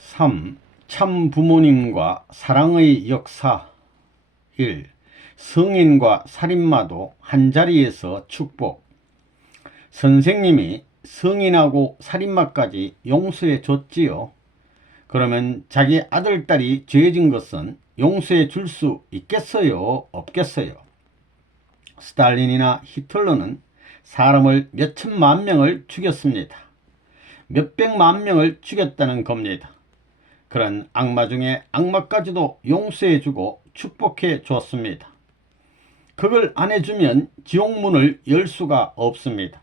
3. 참 부모님과 사랑의 역사. 1. 성인과 살인마도 한자리에서 축복. 선생님이 성인하고 살인마까지 용서해 줬지요. 그러면 자기 아들, 딸이 죄진 것은 용서해 줄 수 있겠어요? 없겠어요? 스탈린이나 히틀러는 사람을 몇천만 명을 죽였습니다. 몇백만 명을 죽였다는 겁니다. 그런 악마 중에 악마까지도 용서해주고 축복해 줬습니다. 그걸 안 해주면 지옥문을 열 수가 없습니다.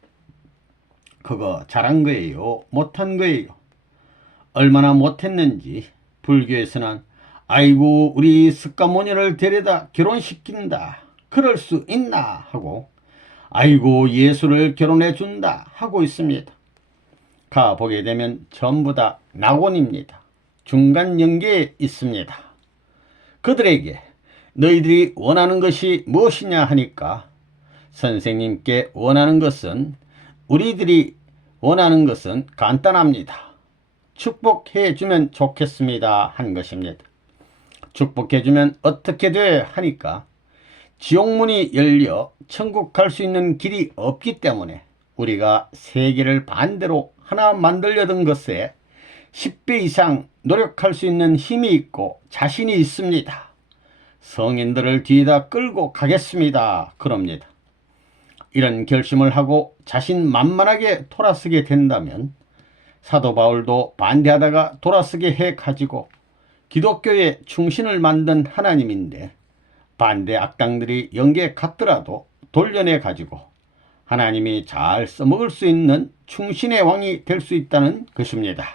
그거 잘한 거예요? 못한 거예요? 얼마나 못했는지 불교에서는 아이고 우리 석가모니를 데려다 결혼시킨다 그럴 수 있나 하고 아이고 예수를 결혼해 준다 하고 있습니다. 가보게 되면 전부 다 낙원입니다. 중간 연계에 있습니다. 그들에게 너희들이 원하는 것이 무엇이냐 하니까 선생님께 원하는 것은 우리들이 원하는 것은 간단합니다. 축복해 주면 좋겠습니다 한 것입니다. 축복해 주면 어떻게 돼 하니까 지옥문이 열려 천국 갈 수 있는 길이 없기 때문에 우리가 세계를 반대로 하나 만들려던 것에 10배 이상 노력할 수 있는 힘이 있고 자신이 있습니다. 성인들을 뒤에다 끌고 가겠습니다. 그럽니다. 이런 결심을 하고 자신만만하게 돌아서게 된다면 사도 바울도 반대하다가 돌아서게 해가지고 기독교의 충신을 만든 하나님인데 반대 악당들이 영계에 갔더라도 돌려내가지고 하나님이 잘 써먹을 수 있는 충신의 왕이 될 수 있다는 것입니다.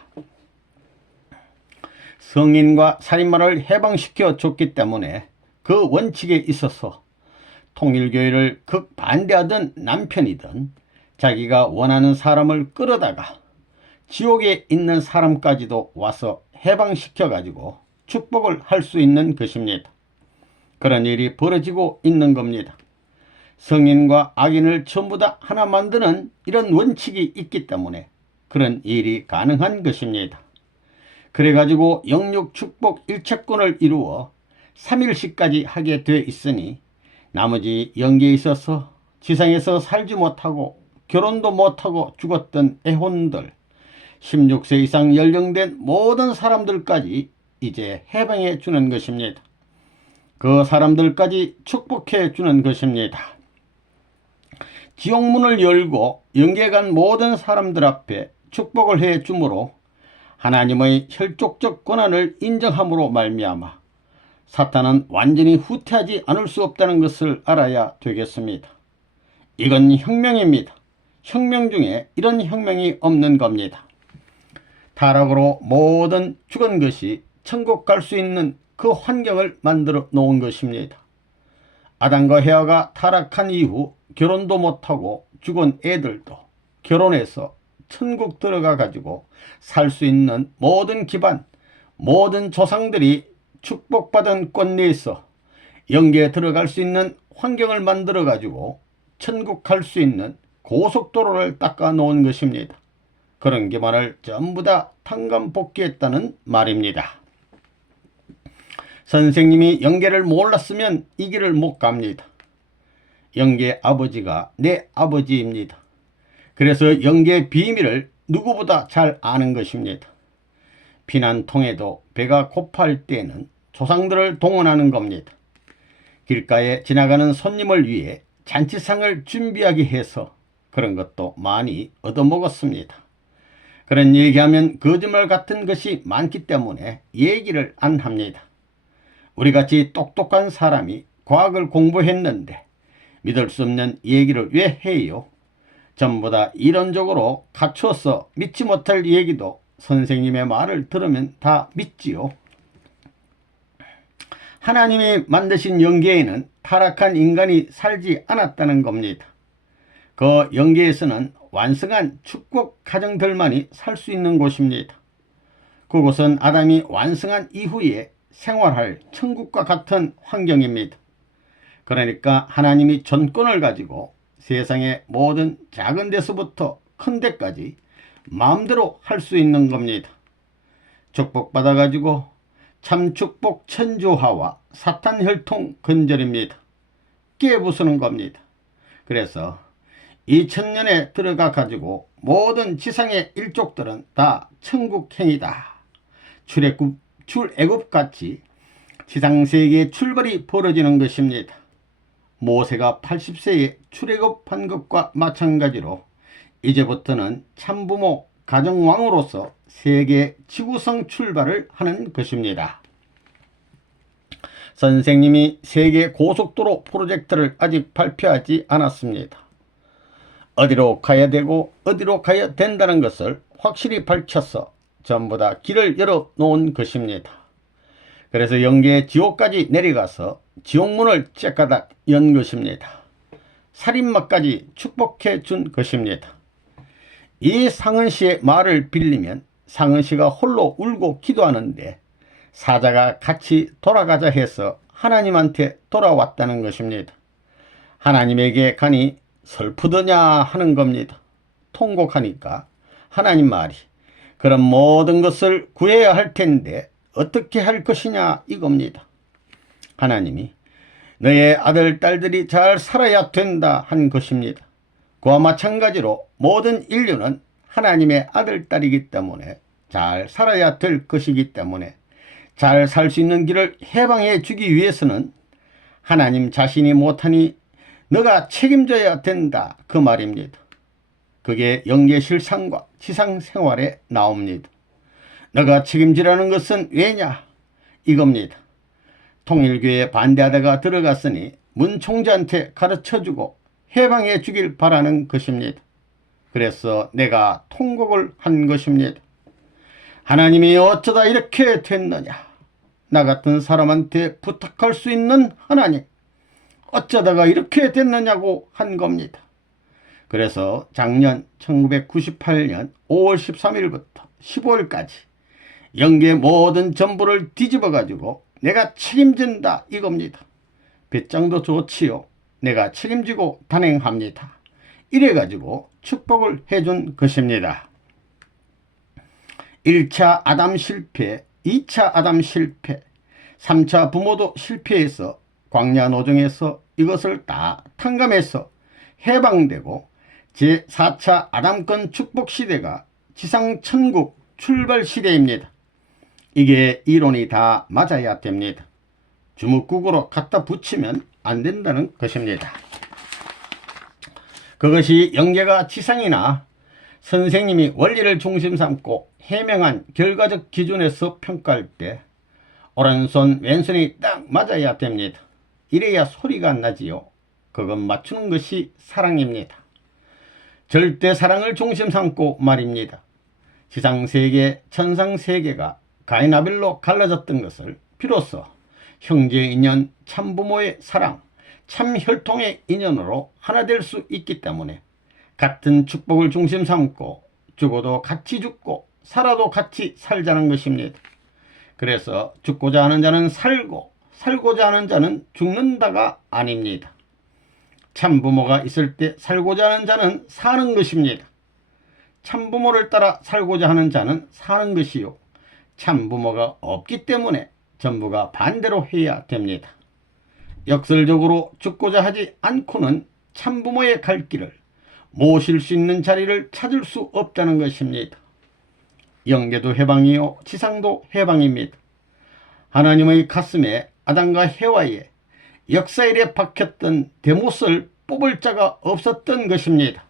성인과 살인마를 해방시켜 줬기 때문에 그 원칙에 있어서 통일교회를 극반대하던 남편이든 자기가 원하는 사람을 끌어다가 지옥에 있는 사람까지도 와서 해방시켜 가지고 축복을 할 수 있는 것입니다. 그런 일이 벌어지고 있는 겁니다. 성인과 악인을 전부 다 하나 만드는 이런 원칙이 있기 때문에 그런 일이 가능한 것입니다. 그래가지고 영육 축복 일체권을 이루어 3일씩까지 하게 돼 있으니 나머지 영계에 있어서 지상에서 살지 못하고 결혼도 못하고 죽었던 애혼들 16세 이상 연령된 모든 사람들까지 이제 해방해 주는 것입니다. 그 사람들까지 축복해 주는 것입니다. 지옥문을 열고 영계 간 모든 사람들 앞에 축복을 해 주므로 하나님의 혈족적 권한을 인정함으로 말미암아 사탄은 완전히 후퇴하지 않을 수 없다는 것을 알아야 되겠습니다. 이건 혁명입니다. 혁명 중에 이런 혁명이 없는 겁니다. 타락으로 모든 죽은 것이 천국 갈 수 있는 그 환경을 만들어 놓은 것입니다. 아담과 헤아가 타락한 이후 결혼도 못하고 죽은 애들도 결혼해서 천국 들어가 가지고 살 수 있는 모든 기반, 모든 조상들이 축복받은 꽃내에서 영계에 들어갈 수 있는 환경을 만들어 가지고 천국 갈 수 있는 고속도로를 닦아 놓은 것입니다. 그런 기반을 전부 다 탕감복귀했다는 말입니다. 선생님이 영계를 몰랐으면 이 길을 못 갑니다. 영계 아버지가 내 아버지입니다. 그래서 영계 비밀을 누구보다 잘 아는 것입니다. 피난통에도 배가 고파할 때는 조상들을 동원하는 겁니다. 길가에 지나가는 손님을 위해 잔치상을 준비하게 해서 그런 것도 많이 얻어먹었습니다. 그런 얘기하면 거짓말 같은 것이 많기 때문에 얘기를 안 합니다. 우리같이 똑똑한 사람이 과학을 공부했는데 믿을 수 없는 얘기를 왜 해요? 전부 다 이론적으로 갖춰서 믿지 못할 얘기도 선생님의 말을 들으면 다 믿지요. 하나님이 만드신 영계에는 타락한 인간이 살지 않았다는 겁니다. 그 영계에서는 완성한 축복 가정들만이 살 수 있는 곳입니다. 그곳은 아담이 완성한 이후에 생활할 천국과 같은 환경입니다. 그러니까 하나님이 전권을 가지고 세상의 모든 작은 데서부터 큰 데까지 마음대로 할 수 있는 겁니다. 축복받아가지고 참축복 천주화와 사탄혈통 근절입니다. 깨부수는 겁니다. 그래서 2000년에 들어가 가지고 모든 지상의 일족들은 다 천국행이다. 출애굽같이 지상세계의 출발이 벌어지는 것입니다. 모세가 80세에 출애굽한 것과 마찬가지로 이제부터는 참부모 가정왕으로서 세계 지구성 출발을 하는 것입니다. 선생님이 세계 고속도로 프로젝트를 아직 발표하지 않았습니다. 어디로 가야 되고 어디로 가야 된다는 것을 확실히 밝혀서 전부 다 길을 열어 놓은 것입니다. 그래서 영계 지옥까지 내려가서 지옥문을 째까닥 연 것입니다. 살인마까지 축복해 준 것입니다. 이 상은씨의 말을 빌리면 상은씨가 홀로 울고 기도하는데 사자가 같이 돌아가자 해서 하나님한테 돌아왔다는 것입니다. 하나님에게 가니 슬프더냐 하는 겁니다. 통곡하니까 하나님 말이 그럼 모든 것을 구해야 할 텐데 어떻게 할 것이냐 이겁니다. 하나님이 너의 아들 딸들이 잘 살아야 된다 한 것입니다. 그와 마찬가지로 모든 인류는 하나님의 아들 딸이기 때문에 잘 살아야 될 것이기 때문에 잘 살 수 있는 길을 해방해 주기 위해서는 하나님 자신이 못하니 너가 책임져야 된다 그 말입니다. 그게 영계실상과 지상생활에 나옵니다. 너가 책임지라는 것은 왜냐 이겁니다. 통일교에 반대하다가 들어갔으니 문총재한테 가르쳐주고 해방해 주길 바라는 것입니다. 그래서 내가 통곡을 한 것입니다. 하나님이 어쩌다 이렇게 됐느냐. 나 같은 사람한테 부탁할 수 있는 하나님 어쩌다가 이렇게 됐느냐고 한 겁니다. 그래서 작년 1998년 5월 13일부터 15일까지 영계 모든 전부를 뒤집어 가지고 내가 책임진다 이겁니다. 배짱도 좋지요. 내가 책임지고 단행합니다. 이래 가지고 축복을 해준 것입니다. 1차 아담 실패, 2차 아담 실패, 3차 부모도 실패해서 광야 노정에서 이것을 다 탕감해서 해방되고 제4차 아담권 축복 시대가 지상 천국 출발 시대입니다. 이게 이론이 다 맞아야 됩니다. 주먹국으로 갖다 붙이면 안 된다는 것입니다. 그것이 영계가 지상이나 선생님이 원리를 중심 삼고 해명한 결과적 기준에서 평가할 때 오른손 왼손이 딱 맞아야 됩니다. 이래야 소리가 나지요. 그것 맞추는 것이 사랑입니다. 절대 사랑을 중심 삼고 말입니다. 지상세계 천상세계가 가인아벨로 갈라졌던 것을 비로소 형제의 인연, 참부모의 사랑, 참혈통의 인연으로 하나 될 수 있기 때문에 같은 축복을 중심 삼고 죽어도 같이 죽고 살아도 같이 살자는 것입니다. 그래서 죽고자 하는 자는 살고 살고자 하는 자는 죽는다가 아닙니다. 참부모가 있을 때 살고자 하는 자는 사는 것입니다. 참부모를 따라 살고자 하는 자는 사는 것이요. 참부모가 없기 때문에 전부가 반대로 해야 됩니다. 역설적으로 죽고자 하지 않고는 참부모의 갈 길을 모실 수 있는 자리를 찾을 수 없다는 것입니다. 영계도 해방이요 지상도 해방입니다. 하나님의 가슴에 아담과 해와의 역사일에 박혔던 대못을 뽑을 자가 없었던 것입니다.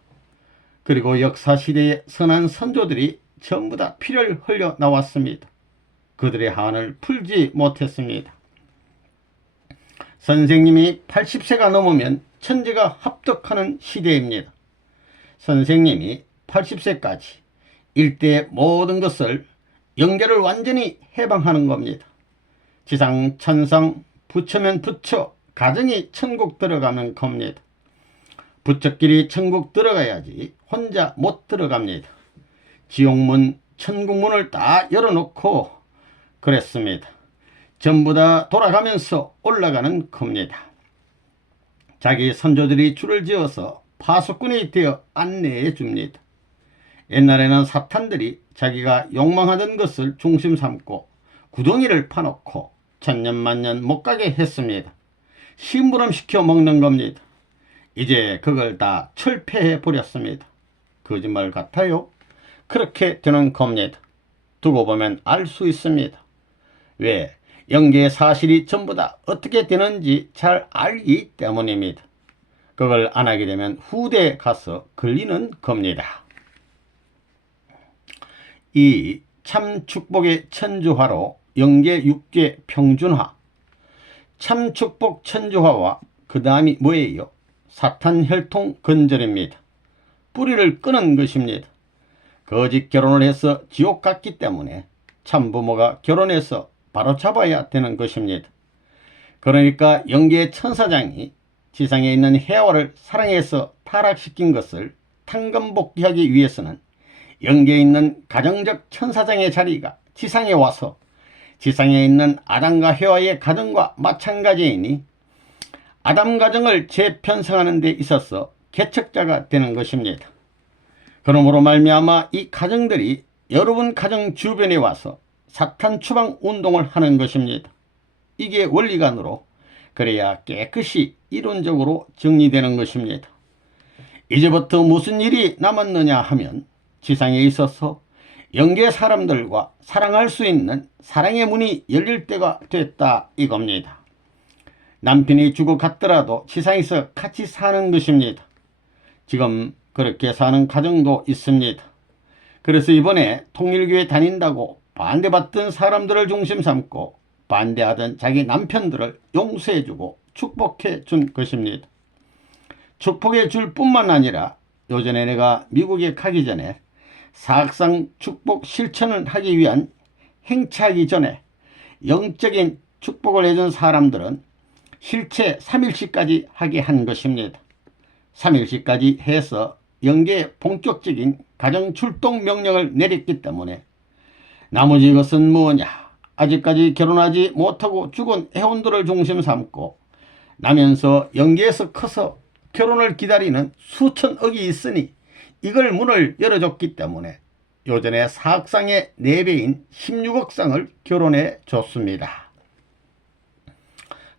그리고 역사시대의 선한 선조들이 전부 다 피를 흘려 나왔습니다. 그들의 한을 풀지 못했습니다. 선생님이 80세가 넘으면 천지가 합덕하는 시대입니다. 선생님이 80세까지 일대의 모든 것을 영계를 완전히 해방하는 겁니다. 지상 천상 부처면 부처 가정이 천국 들어가는 겁니다. 부처끼리 천국 들어가야지 혼자 못 들어갑니다. 지옥문 천국문을 다 열어놓고 그랬습니다. 전부 다 돌아가면서 올라가는 겁니다. 자기 선조들이 줄을 지어서 파수꾼이 되어 안내해 줍니다. 옛날에는 사탄들이 자기가 욕망하던 것을 중심 삼고 구덩이를 파놓고 천년만년 못 가게 했습니다. 심부름시켜 먹는 겁니다. 이제 그걸 다 철폐해 버렸습니다. 거짓말 같아요? 그렇게 되는 겁니다. 두고 보면 알 수 있습니다. 왜? 영계의 사실이 전부 다 어떻게 되는지 잘 알기 때문입니다. 그걸 안 하게 되면 후대에 가서 걸리는 겁니다. 이 참 축복의 천주화로 영계 육계 평준화. 참 축복 천주화와 그 다음이 뭐예요? 사탄 혈통 건절입니다. 뿌리를 끊은 것입니다. 거짓 결혼을 해서 지옥 갔기 때문에 참부모가 결혼해서 바로 잡아야 되는 것입니다. 그러니까 영계의 천사장이 지상에 있는 해와를 사랑해서 타락시킨 것을 탕감복귀하기 위해서는 영계에 있는 가정적 천사장의 자리가 지상에 와서 지상에 있는 아담과 해와의 가정과 마찬가지이니 아담 가정을 재편성하는 데 있어서 개척자가 되는 것입니다. 그러므로 말미암아 이 가정들이 여러분 가정 주변에 와서 사탄 추방 운동을 하는 것입니다. 이게 원리관으로 그래야 깨끗이 이론적으로 정리되는 것입니다. 이제부터 무슨 일이 남았느냐 하면 지상에 있어서 영계 사람들과 사랑할 수 있는 사랑의 문이 열릴 때가 됐다 이겁니다. 남편이 죽어갔더라도 지상에서 같이 사는 것입니다. 지금 그렇게 사는 가정도 있습니다. 그래서 이번에 통일교회 다닌다고 반대받던 사람들을 중심 삼고 반대하던 자기 남편들을 용서해주고 축복해 준 것입니다. 축복해 줄 뿐만 아니라 요전에 내가 미국에 가기 전에 사학상 축복 실천을 하기 위한 행차하기 전에 영적인 축복을 해준 사람들은 실체 3일씩까지 하게 한 것입니다. 3일씩까지 해서 영계에 본격적인 가정 출동 명령을 내렸기 때문에 나머지 것은 뭐냐? 아직까지 결혼하지 못하고 죽은 회원들을 중심 삼고 나면서 영계에서 커서 결혼을 기다리는 수천억이 있으니 이걸 문을 열어줬기 때문에 요전에 사학상의 4배인 16억상을 결혼해 줬습니다.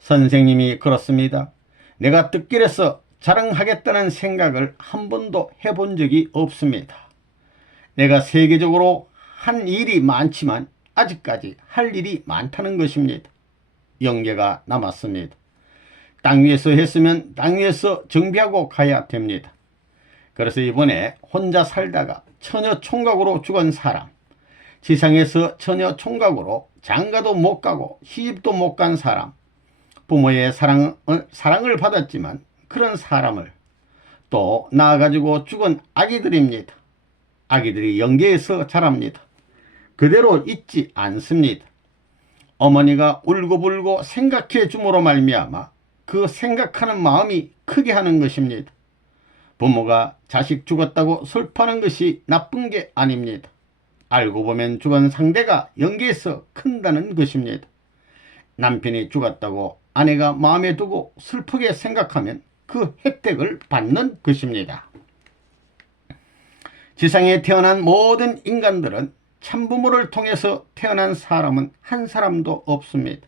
선생님이 그렇습니다. 내가 듣길에서 자랑하겠다는 생각을 한 번도 해본 적이 없습니다. 내가 세계적으로 한 일이 많지만 아직까지 할 일이 많다는 것입니다. 영계가 남았습니다. 땅 위에서 했으면 땅 위에서 정비하고 가야 됩니다. 그래서 이번에 혼자 살다가 처녀 총각으로 죽은 사람, 지상에서 처녀 총각으로 장가도 못 가고 시집도 못 간 사람, 부모의 사랑을 받았지만 그런 사람을 또 낳아가지고 죽은 아기들입니다. 아기들이 영계에서 자랍니다. 그대로 있지 않습니다. 어머니가 울고불고 생각해 줌으로 말미암아 그 생각하는 마음이 크게 하는 것입니다. 부모가 자식 죽었다고 슬퍼하는 것이 나쁜 게 아닙니다. 알고 보면 죽은 상대가 영계에서 큰다는 것입니다. 남편이 죽었다고 아내가 마음에 두고 슬프게 생각하면 그 혜택을 받는 것입니다. 지상에 태어난 모든 인간들은 참부모를 통해서 태어난 사람은 한 사람도 없습니다.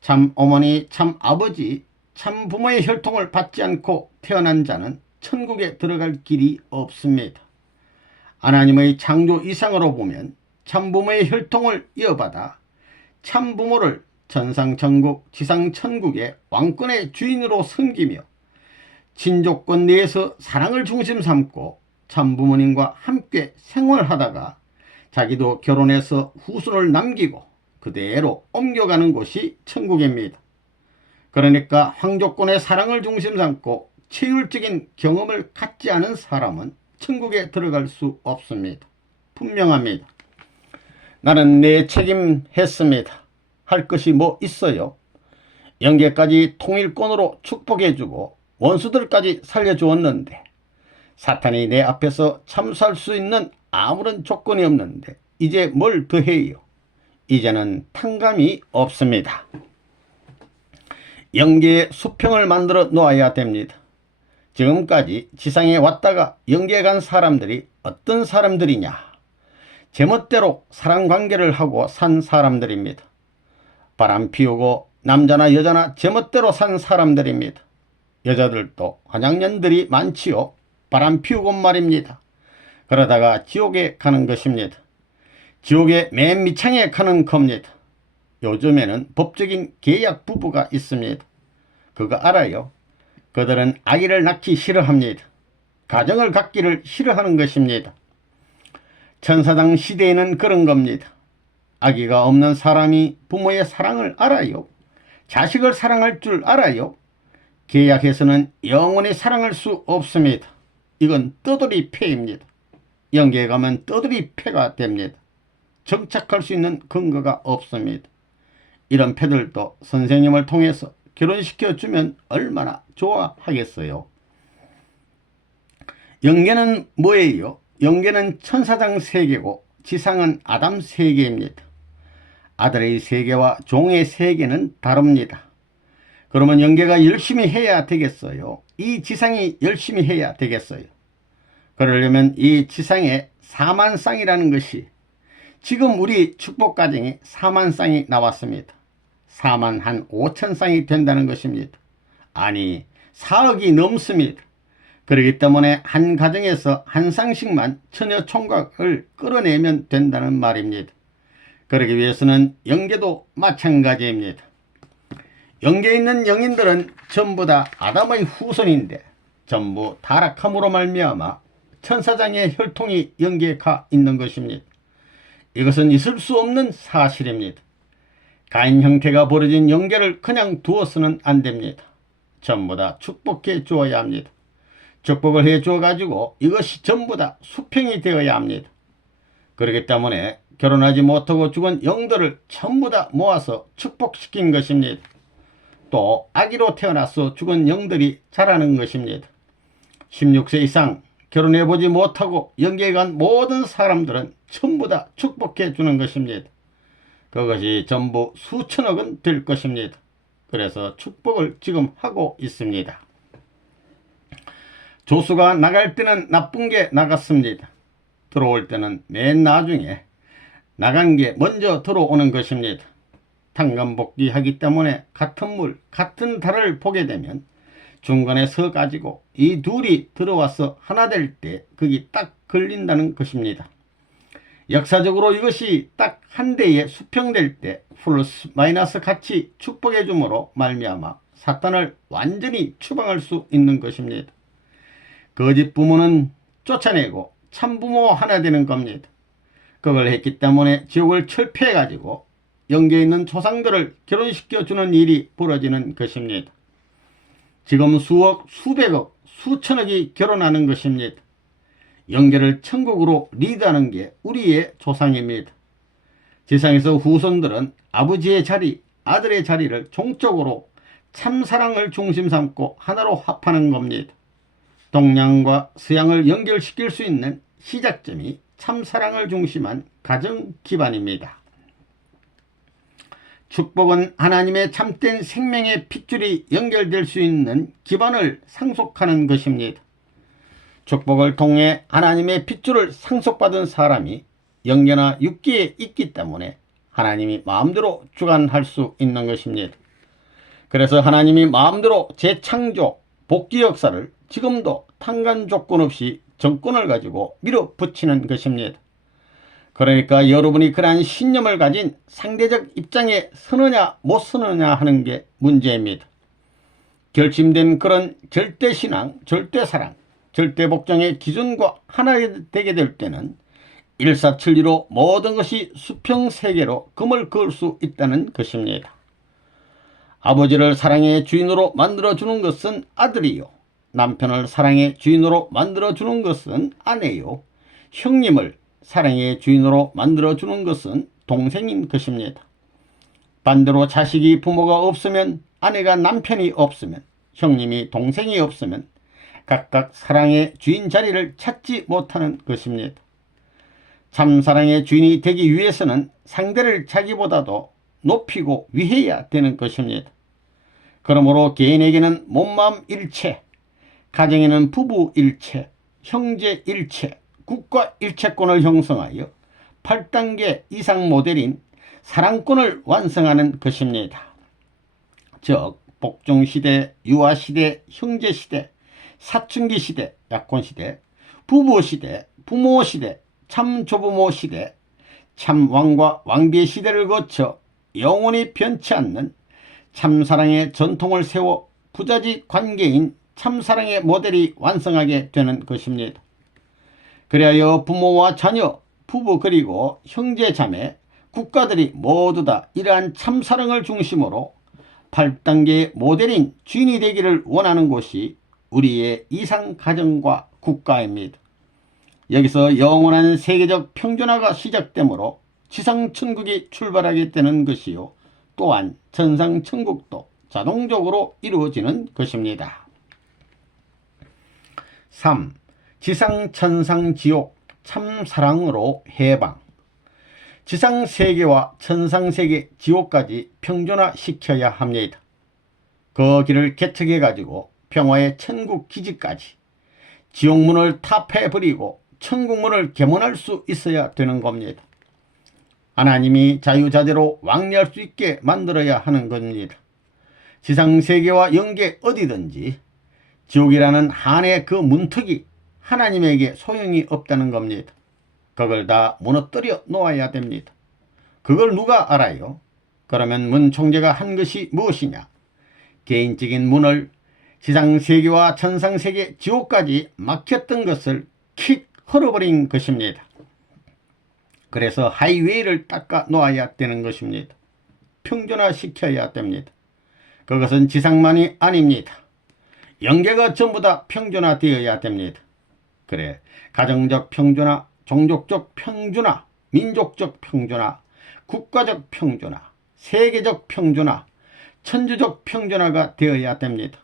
참 어머니, 참 아버지, 참 부모의 혈통을 받지 않고 태어난 자는 천국에 들어갈 길이 없습니다. 하나님의 창조 이상으로 보면 참부모의 혈통을 이어받아 참부모를 천상천국, 지상천국의 왕권의 주인으로 섬기며 친족권 내에서 사랑을 중심 삼고 참부모님과 함께 생활하다가 자기도 결혼해서 후손을 남기고 그대로 옮겨가는 곳이 천국입니다. 그러니까 황족권의 사랑을 중심 삼고 체율적인 경험을 갖지 않은 사람은 천국에 들어갈 수 없습니다. 분명합니다. 나는 내 책임 했습니다. 할 것이 뭐 있어요? 영계까지 통일권으로 축복해주고 원수들까지 살려주었는데 사탄이 내 앞에서 참수할 수 있는 아무런 조건이 없는데 이제 뭘 더해요? 이제는 탕감이 없습니다. 영계의 수평을 만들어 놓아야 됩니다. 지금까지 지상에 왔다가 영계에 간 사람들이 어떤 사람들이냐? 제멋대로 사랑관계를 하고 산 사람들입니다. 바람 피우고 남자나 여자나 제멋대로 산 사람들입니다. 여자들도 화장년들이 많지요. 바람 피우고 말입니다. 그러다가 지옥에 가는 것입니다. 지옥의 맨 밑창에 가는 겁니다. 요즘에는 법적인 계약 부부가 있습니다. 그거 알아요? 그들은 아기를 낳기 싫어합니다. 가정을 갖기를 싫어하는 것입니다. 천사장 시대에는 그런 겁니다. 아기가 없는 사람이 부모의 사랑을 알아요? 자식을 사랑할 줄 알아요? 계약해서는 영원히 사랑할 수 없습니다. 이건 떠돌이 폐입니다. 영계에 가면 떠돌이 폐가 됩니다. 정착할 수 있는 근거가 없습니다. 이런 패들도 선생님을 통해서 결혼시켜주면 얼마나 좋아하겠어요. 영계는 뭐예요? 영계는 천사장 세계고 지상은 아담 세계입니다. 아들의 세계와 종의 세계는 다릅니다. 그러면 영계가 열심히 해야 되겠어요? 이 지상이 열심히 해야 되겠어요? 그러려면 이 지상에 4만 쌍이라는 것이, 지금 우리 축복가정에 4만 쌍이 나왔습니다. 4만 한 5천 쌍이 된다는 것입니다. 아니 4억이 넘습니다. 그렇기 때문에 한 가정에서 한 쌍씩만 처녀 총각을 끌어내면 된다는 말입니다. 그러기 위해서는 영계도 마찬가지입니다. 영계에 있는 영인들은 전부 다 아담의 후손인데 전부 타락함으로 말미암아 천사장의 혈통이 영계에 가 있는 것입니다. 이것은 있을 수 없는 사실입니다. 가인 형태가 벌어진 영계를 그냥 두어서는 안 됩니다. 전부 다 축복해 주어야 합니다. 축복을 해 주어 가지고 이것이 전부 다 수평이 되어야 합니다. 그렇기 때문에 결혼하지 못하고 죽은 영들을 전부 다 모아서 축복시킨 것입니다. 또 아기로 태어나서 죽은 영들이 자라는 것입니다. 16세 이상 결혼해보지 못하고 영계에 간 모든 사람들은 전부 다 축복해 주는 것입니다. 그것이 전부 수천억은 될 것입니다. 그래서 축복을 지금 하고 있습니다. 조수가 나갈 때는 나쁜 게 나갔습니다. 들어올 때는 맨 나중에 나간 게 먼저 들어오는 것입니다. 당간복귀하기 때문에 같은 물, 같은 달을 보게 되면 중간에 서 가지고 이 둘이 들어와서 하나 될 때 그게 딱 걸린다는 것입니다. 역사적으로 이것이 딱 한 대에 수평될 때 플러스 마이너스 같이 축복해 주므로 말미암아 사탄을 완전히 추방할 수 있는 것입니다. 거짓 부모는 쫓아내고 참 부모 하나 되는 겁니다. 그걸 했기 때문에 지옥을 철폐해 가지고 영계에 있는 조상들을 결혼시켜 주는 일이 벌어지는 것입니다. 지금 수억, 수백억, 수천억이 결혼하는 것입니다. 영계를 천국으로 리드하는 게 우리의 조상입니다. 지상에서 후손들은 아버지의 자리, 아들의 자리를 종적으로 참사랑을 중심 삼고 하나로 합하는 겁니다. 동양과 서양을 연결시킬 수 있는 시작점이 참사랑을 중심한 가정 기반입니다. 축복은 하나님의 참된 생명의 핏줄이 연결될 수 있는 기반을 상속하는 것입니다. 축복을 통해 하나님의 핏줄을 상속받은 사람이 영계나 육계에 있기 때문에 하나님이 마음대로 주관할 수 있는 것입니다. 그래서 하나님이 마음대로 재창조, 복귀 역사를 지금도 탕간 조건 없이 정권을 가지고 밀어붙이는 것입니다. 그러니까 여러분이 그러한 신념을 가진 상대적 입장에 서느냐 못 서느냐 하는 게 문제입니다. 결심된 그런 절대신앙, 절대사랑, 절대복종의 기준과 하나 되게 될 때는 일사천리로 모든 것이 수평세계로 금을 그을 수 있다는 것입니다. 아버지를 사랑의 주인으로 만들어주는 것은 아들이요, 남편을 사랑의 주인으로 만들어주는 것은 아내요, 형님을 사랑의 주인으로 만들어주는 것은 동생인 것입니다. 반대로 자식이 부모가 없으면, 아내가 남편이 없으면, 형님이 동생이 없으면 각각 사랑의 주인 자리를 찾지 못하는 것입니다. 참사랑의 주인이 되기 위해서는 상대를 자기보다도 높이고 위해야 되는 것입니다. 그러므로 개인에게는 몸마음 일체, 가정에는 부부 일체, 형제 일체, 국가 일체권을 형성하여 8단계 이상 모델인 사랑권을 완성하는 것입니다. 즉 복종시대, 유아시대, 형제시대, 사춘기시대, 약혼시대, 부부시대, 부모시대, 참조부모시대, 참왕과 왕비의 시대를 거쳐 영원히 변치 않는 참사랑의 전통을 세워 부자지 관계인 참사랑의 모델이 완성하게 되는 것입니다. 그리하여 부모와 자녀, 부부 그리고 형제 자매, 국가들이 모두 다 이러한 참사랑을 중심으로 8단계의 모델인 주인이 되기를 원하는 곳이 우리의 이상가정과 국가입니다. 여기서 영원한 세계적 평준화가 시작되므로 지상천국이 출발하게 되는 것이요, 또한 천상천국도 자동적으로 이루어지는 것입니다. 3. 지상천상지옥 참사랑으로 해방. 지상세계와 천상세계 지옥까지 평준화시켜야 합니다. 그 길을 개척해가지고 평화의 천국 기지까지 지옥문을 타파해버리고 천국문을 개문할 수 있어야 되는 겁니다. 하나님이 자유자재로 왕래할 수 있게 만들어야 하는 겁니다. 지상세계와 영계 어디든지 지옥이라는 한의 그 문턱이 하나님에게 소용이 없다는 겁니다. 그걸 다 무너뜨려 놓아야 됩니다. 그걸 누가 알아요? 그러면 문 총재가 한 것이 무엇이냐? 개인적인 문을 지상세계와 천상세계 지옥까지 막혔던 것을 킥 헐어버린 것입니다. 그래서 하이웨이를 닦아 놓아야 되는 것입니다. 평준화시켜야 됩니다. 그것은 지상만이 아닙니다. 영계가 전부 다 평준화되어야 됩니다. 그래, 가정적 평준화, 종족적 평준화, 민족적 평준화, 국가적 평준화, 세계적 평준화, 천주적 평준화가 되어야 됩니다.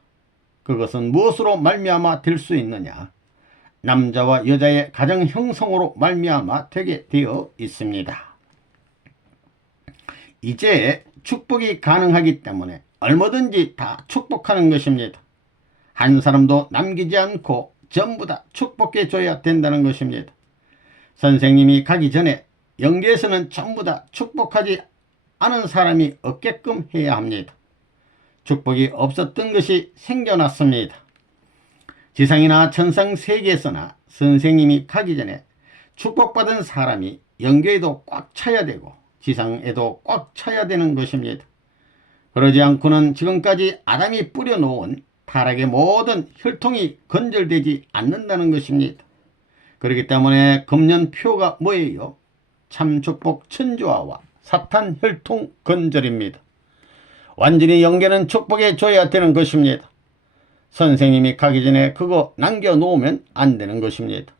그것은 무엇으로 말미암아 될 수 있느냐? 남자와 여자의 가정 형성으로 말미암아 되게 되어 있습니다. 이제 축복이 가능하기 때문에 얼마든지 다 축복하는 것입니다. 한 사람도 남기지 않고 전부 다 축복해 줘야 된다는 것입니다. 선생님이 가기 전에 영계에서는 전부 다 축복하지 않은 사람이 없게끔 해야 합니다. 축복이 없었던 것이 생겨났습니다. 지상이나 천상 세계에서나 선생님이 가기 전에 축복받은 사람이 영계에도 꽉 차야 되고 지상에도 꽉 차야 되는 것입니다. 그러지 않고는 지금까지 아담이 뿌려놓은 타락의 모든 혈통이 건절되지 않는다는 것입니다. 그렇기 때문에 금년표가 뭐예요? 참축복 천주화와 사탄 혈통 건절입니다. 완전히 영계는 축복해 줘야 되는 것입니다. 선생님이 가기 전에 그거 남겨놓으면 안 되는 것입니다.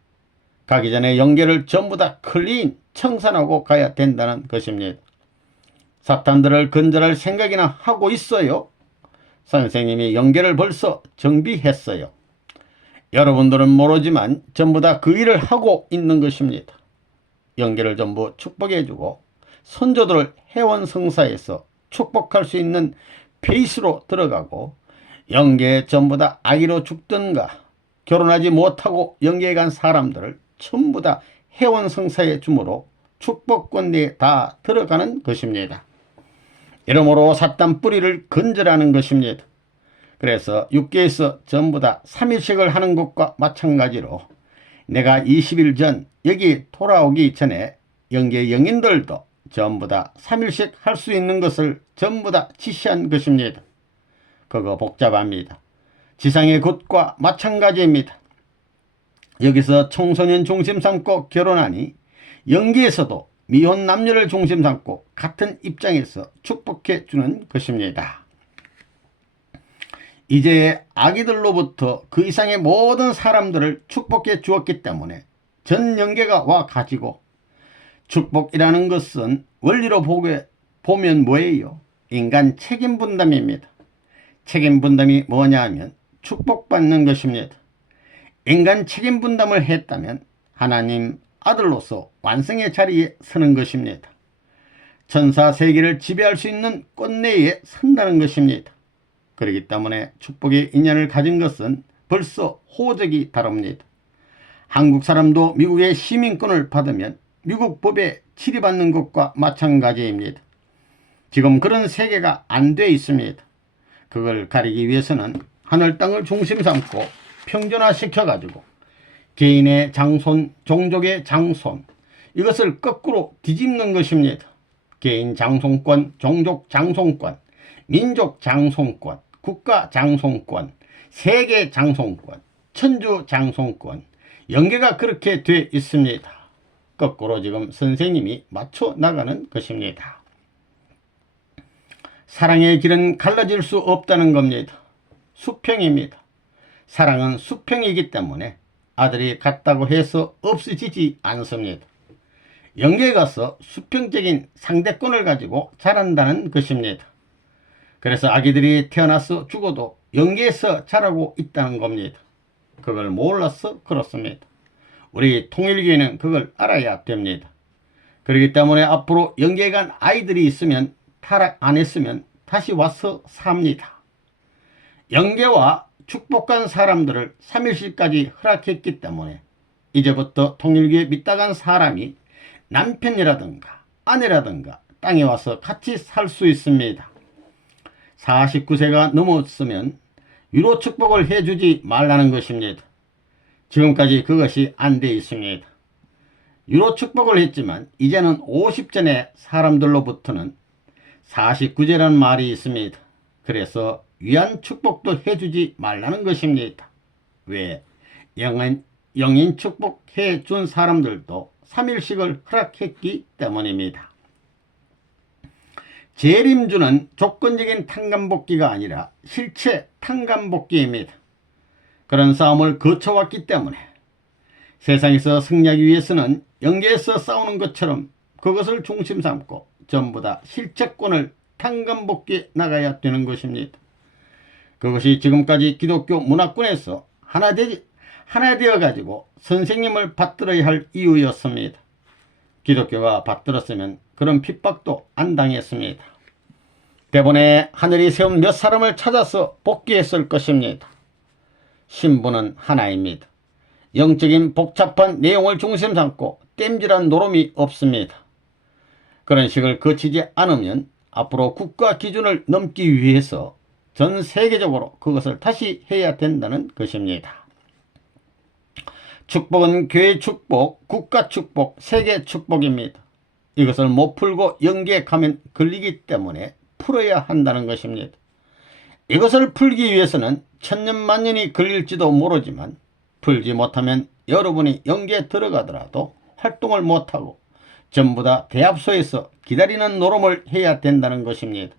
가기 전에 영계를 전부 다 클린 청산하고 가야 된다는 것입니다. 사탄들을 건절할 생각이나 하고 있어요? 선생님이 영계를 벌써 정비했어요. 여러분들은 모르지만 전부 다 그 일을 하고 있는 것입니다. 영계를 전부 축복해주고 선조들을 해원성사에서 축복할 수 있는 페이스로 들어가고, 영계에 전부 다 아기로 죽든가 결혼하지 못하고 영계에 간 사람들을 전부 다 해원성사에 주므로 축복권 내에 다 들어가는 것입니다. 이러므로 사탄 뿌리를 건절하는 것입니다. 그래서 육계에서 전부 다 3일씩을 하는 것과 마찬가지로 내가 20일 전 여기 돌아오기 전에 영계 영인들도 전부 다 3일씩 할 수 있는 것을 전부 다 지시한 것입니다. 그거 복잡합니다. 지상의 것과 마찬가지입니다. 여기서 청소년 중심 삼고 결혼하니 영계에서도 미혼 남녀를 중심 삼고 같은 입장에서 축복해 주는 것입니다. 이제 아기들로부터 그 이상의 모든 사람들을 축복해 주었기 때문에 전 영계가 와 가지고, 축복이라는 것은 원리로 보면 뭐예요? 인간 책임 분담입니다. 책임 분담이 뭐냐 하면 축복받는 것입니다. 인간 책임 분담을 했다면 하나님 아들로서 완성의 자리에 서는 것입니다. 천사 세계를 지배할 수 있는 꽃내에 선다는 것입니다. 그렇기 때문에 축복의 인연을 가진 것은 벌써 호적이 다릅니다. 한국 사람도 미국의 시민권을 받으면 미국 법에 치리받는 것과 마찬가지입니다. 지금 그런 세계가 안 돼 있습니다. 그걸 가리기 위해서는 하늘 땅을 중심 삼고 평준화시켜가지고 개인의 장손, 종족의 장손, 이것을 거꾸로 뒤집는 것입니다. 개인 장손권, 종족 장손권, 민족 장손권, 국가 장손권, 세계 장손권, 천주 장손권, 연계가 그렇게 돼 있습니다. 거꾸로 지금 선생님이 맞춰 나가는 것입니다. 사랑의 길은 갈라질 수 없다는 겁니다. 수평입니다. 사랑은 수평이기 때문에 아들이 같다고 해서 없어지지 않습니다. 연계에 가서 수평적인 상대권을 가지고 자란다는 것입니다. 그래서 아기들이 태어나서 죽어도 연계에서 자라고 있다는 겁니다. 그걸 몰라서 그렇습니다. 우리 통일교회는 그걸 알아야 됩니다. 그렇기 때문에 앞으로 연계에 간 아이들이 있으면 타락 안 했으면 다시 와서 삽니다. 연계와 축복한 사람들을 3일씩까지 허락했기 때문에 이제부터 통일교에 믿다간 사람이 남편이라든가 아내라든가 땅에 와서 같이 살 수 있습니다. 49세가 넘었으면 위로 축복을 해주지 말라는 것입니다. 지금까지 그것이 안 돼 있습니다. 위로 축복을 했지만 이제는 50전의 사람들로부터는 49제라는 말이 있습니다. 그래서 위안 축복도 해주지 말라는 것입니다. 왜? 영인 축복해 준 사람들도 3일씩을 허락했기 때문입니다. 재림주는 조건적인 탕감복귀가 아니라 실체 탕감복귀입니다. 그런 싸움을 거쳐왔기 때문에 세상에서 승리하기 위해서는 연계에서 싸우는 것처럼 그것을 중심 삼고 전부 다 실체권을 탕감복귀해 나가야 되는 것입니다. 그것이 지금까지 기독교 문화권에서 하나 되어 가지고 선생님을 받들어야 할 이유였습니다. 기독교가 받들었으면 그런 핍박도 안 당했습니다. 대본에 하늘이 세운 몇 사람을 찾아서 복귀했을 것입니다. 신부는 하나입니다. 영적인 복잡한 내용을 중심 삼고 땜질한 노름이 없습니다. 그런 식을 거치지 않으면 앞으로 국가 기준을 넘기 위해서 전 세계적으로 그것을 다시 해야 된다는 것입니다. 축복은 교회 축복, 국가 축복, 세계 축복입니다. 이것을 못 풀고 연계에 가면 걸리기 때문에 풀어야 한다는 것입니다. 이것을 풀기 위해서는 천년만년이 걸릴지도 모르지만 풀지 못하면 여러분이 연계에 들어가더라도 활동을 못하고 전부 다 대합소에서 기다리는 노름을 해야 된다는 것입니다.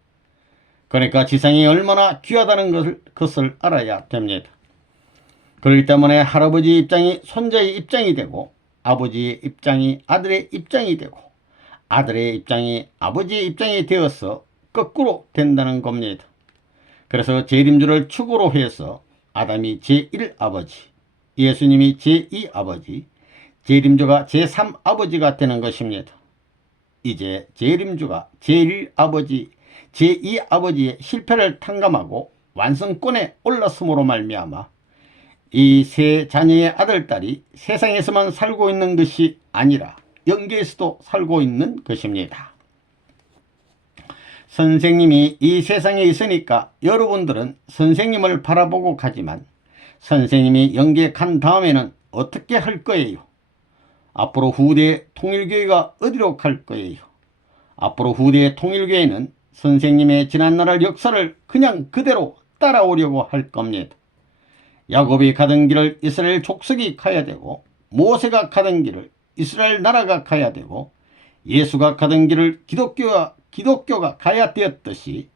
그러니까 지상이 얼마나 귀하다는 것을 알아야 됩니다. 그렇기 때문에 할아버지 입장이 손자의 입장이 되고 아버지의 입장이 아들의 입장이 되고 아들의 입장이 아버지의 입장이 되어서 거꾸로 된다는 겁니다. 그래서 재림주를 축으로 해서 아담이 제1아버지, 예수님이 제2아버지, 재림주가 제3아버지가 되는 것입니다. 이제 재림주가 제1아버지, 제2아버지의 실패를 탕감하고 완성권에 올랐음으로 말미암아 이 세 자녀의 아들딸이 세상에서만 살고 있는 것이 아니라 영계에서도 살고 있는 것입니다. 선생님이 이 세상에 있으니까 여러분들은 선생님을 바라보고 가지만 선생님이 영계에 간 다음에는 어떻게 할 거예요? 앞으로 후대 통일교회가 어디로 갈 거예요? 앞으로 후대 통일교회는 선생님의 지난날 역사를 그냥 그대로 따라오려고 할 겁니다. 야곱이 가던 길을 이스라엘 족속이 가야 되고 모세가 가던 길을 이스라엘 나라가 가야 되고 예수가 가던 길을 기독교가 가야 되었듯이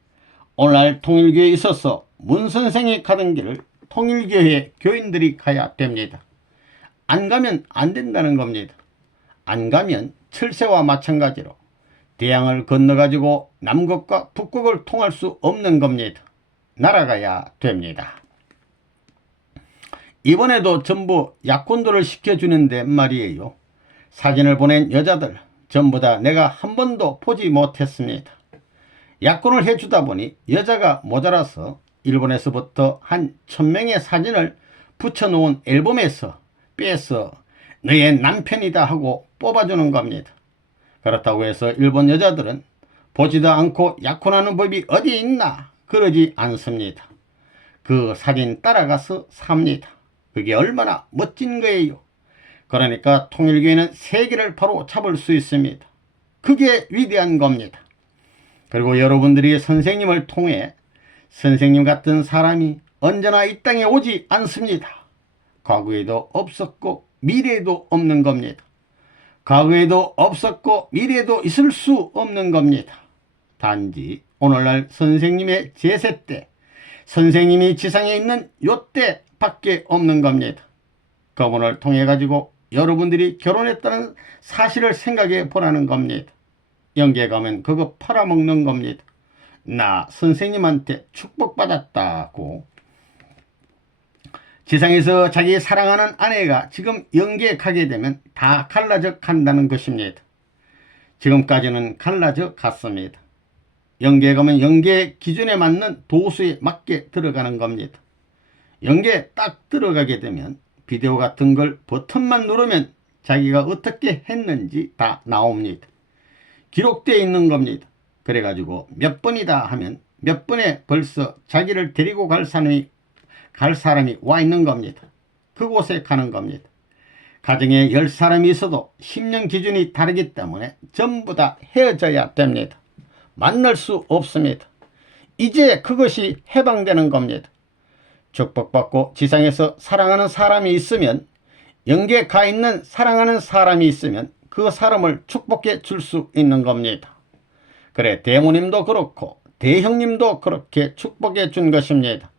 오늘날 통일교회에 있어서 문선생이 가던 길을 통일교회 교인들이 가야 됩니다. 안 가면 안 된다는 겁니다. 안 가면 철새와 마찬가지로 대양을 건너가지고 남극과 북극을 통할 수 없는 겁니다. 날아가야 됩니다. 이번에도 전부 약혼도를 시켜주는데 말이에요. 사진을 보낸 여자들 전부 다 내가 한 번도 보지 못했습니다. 약혼을 해주다 보니 여자가 모자라서 일본에서부터 한 1000명의 사진을 붙여놓은 앨범에서 빼서 너의 남편이다 하고 뽑아주는 겁니다. 그렇다고 해서 일본 여자들은 보지도 않고 약혼하는 법이 어디 있나 그러지 않습니다. 그 사진 따라가서 삽니다. 그게 얼마나 멋진 거예요. 그러니까 통일교회는 세계를 바로 잡을 수 있습니다. 그게 위대한 겁니다. 그리고 여러분들이 선생님을 통해 선생님 같은 사람이 언제나 이 땅에 오지 않습니다. 과거에도 없었고 미래에도 없는 겁니다. 과거에도 없었고 미래에도 있을 수 없는 겁니다. 단지 오늘날 선생님의 제세 때, 선생님이 지상에 있는 요때 밖에 없는 겁니다. 그분을 통해 가지고 여러분들이 결혼했다는 사실을 생각해 보라는 겁니다. 영계 가면 그거 팔아먹는 겁니다. 나 선생님한테 축복받았다고. 지상에서 자기 사랑하는 아내가 지금 영계에 가게 되면 다 갈라져 간다는 것입니다. 지금까지는 갈라져 갔습니다. 영계에 가면 영계 기준에 맞는 도수에 맞게 들어가는 겁니다. 영계에 딱 들어가게 되면 비디오 같은 걸 버튼만 누르면 자기가 어떻게 했는지 다 나옵니다. 기록되어 있는 겁니다. 그래가지고 몇 번이다 하면 몇 번에 벌써 자기를 데리고 갈 사람이 와 있는 겁니다. 그곳에 가는 겁니다. 가정에 10사람이 있어도 10년 기준이 다르기 때문에 전부 다 헤어져야 됩니다. 만날 수 없습니다. 이제 그것이 해방되는 겁니다. 축복받고 지상에서 사랑하는 사람이 있으면, 영계에 가 있는 사랑하는 사람이 있으면 그 사람을 축복해 줄 수 있는 겁니다. 그래, 대모님도 그렇고 대형님도 그렇게 축복해 준 것입니다.